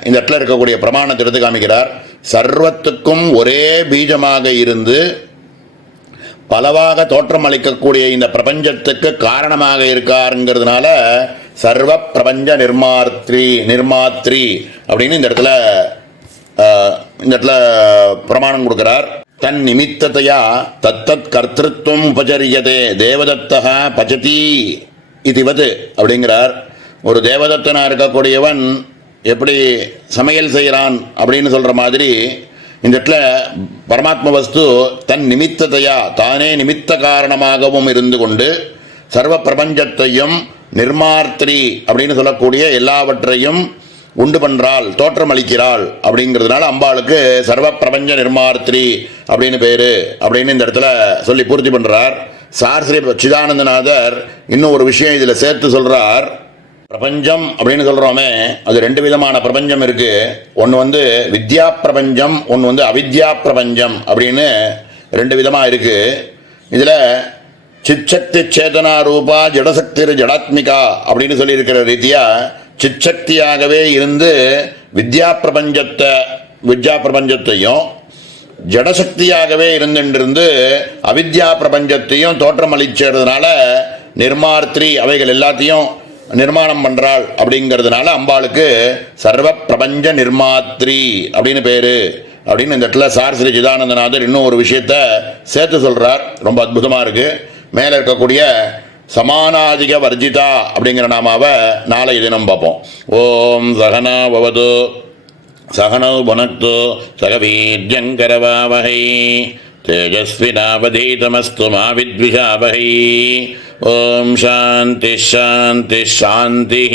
இந்த இடத்துல இருக்கக்கூடிய பிரமாணத்தை எடுத்து காமிக்கிறார். சர்வத்துக்கும் ஒரே பீஜமாக இருந்து பலவாக தோற்றம் அளிக்கக்கூடிய இந்த பிரபஞ்சத்துக்கு காரணமாக இருக்காருங்கிறதுனால சர்வ பிரபஞ்ச நிர்மாத்ரி அப்படின்னு இந்த இடத்துல பிரமாணம் கொடுக்கிறார். தன் நிமித்தத்தையா தத்தத் கர்த்திருவம் உபச்சரியதே தேவதத்தः பச்சதி இதுவது அப்படிங்கிறார். ஒரு தேவதத்தனா இருக்கக்கூடியவன் எப்படி சமையல் செய்கிறான் அப்படின்னு சொல்கிற மாதிரி இந்த இடத்துல பரமாத்ம வஸ்து தன் நிமித்தத்தையா தானே நிமித்த காரணமாகவும் இருந்து கொண்டு சர்வ பிரபஞ்சத்தையும் நிர்மாத்ரி அப்படின்னு சொல்லக்கூடிய எல்லாவற்றையும் உண்டு பண்ணுறாள், தோற்றமளிக்கிறாள் அப்படிங்கிறதுனால அம்பாளுக்கு சர்வ பிரபஞ்ச நிர்மாத்ரி அப்படின்னு பேர் அப்படின்னு இந்த இடத்துல சொல்லி பூர்த்தி பண்ணுறார். சார் ஸ்ரீ சிதானந்தநாதர் இன்னும் ஒரு விஷயம் இதில் சேர்த்து சொல்கிறார். பிரபஞ்சம் அப்படின்னு சொல்கிறோமே அது ரெண்டு விதமான பிரபஞ்சம் இருக்குது. ஒன்று வித்யா பிரபஞ்சம், ஒன்று அவித்யா பிரபஞ்சம் அப்படின்னு ரெண்டு விதமாக இருக்குது. இதில் சிச்சக்தி சேதனா ரூபா ஜடசக்தி ஜடாத்மிகா அப்படின்னு சொல்லியிருக்கிற ரீதியாக சிச்சக்தியாகவே இருந்து வித்யா பிரபஞ்சத்தையும் ஜடசக்தியாகவே இருந்துட்டு அவித்யா பிரபஞ்சத்தையும் தோற்றமளிச்சதுனால நிர்மார்த்திரி அவைகள் எல்லாத்தையும் நிர்மாணம் பண்ணுறாள் அப்படிங்கிறதுனால அம்பாளுக்கு சர்வ பிரபஞ்ச நிர்மாத்ரி அப்படின்னு பேர் அப்படின்னு இந்த இடத்துல சார் ஸ்ரீ சிதானந்தநாதர் இன்னும் ஒரு விஷயத்த சேர்த்து சொல்கிறார். ரொம்ப அற்புதமாக இருக்குது. மேலே இருக்கக்கூடிய சமானாதிக வர்ஜிதா அப்படிங்கிற நாமாவை நாளை தினம் பார்ப்போம். ஓம் சகனா பவது சகனௌ புனக்து சகவீர்யங்கரவாவகை தேஜஸ்வினாவதீதமஸ்து மா வித்விஷாவகை. ஓம் சாந்தி ஷாந்தி ஷாந்தி.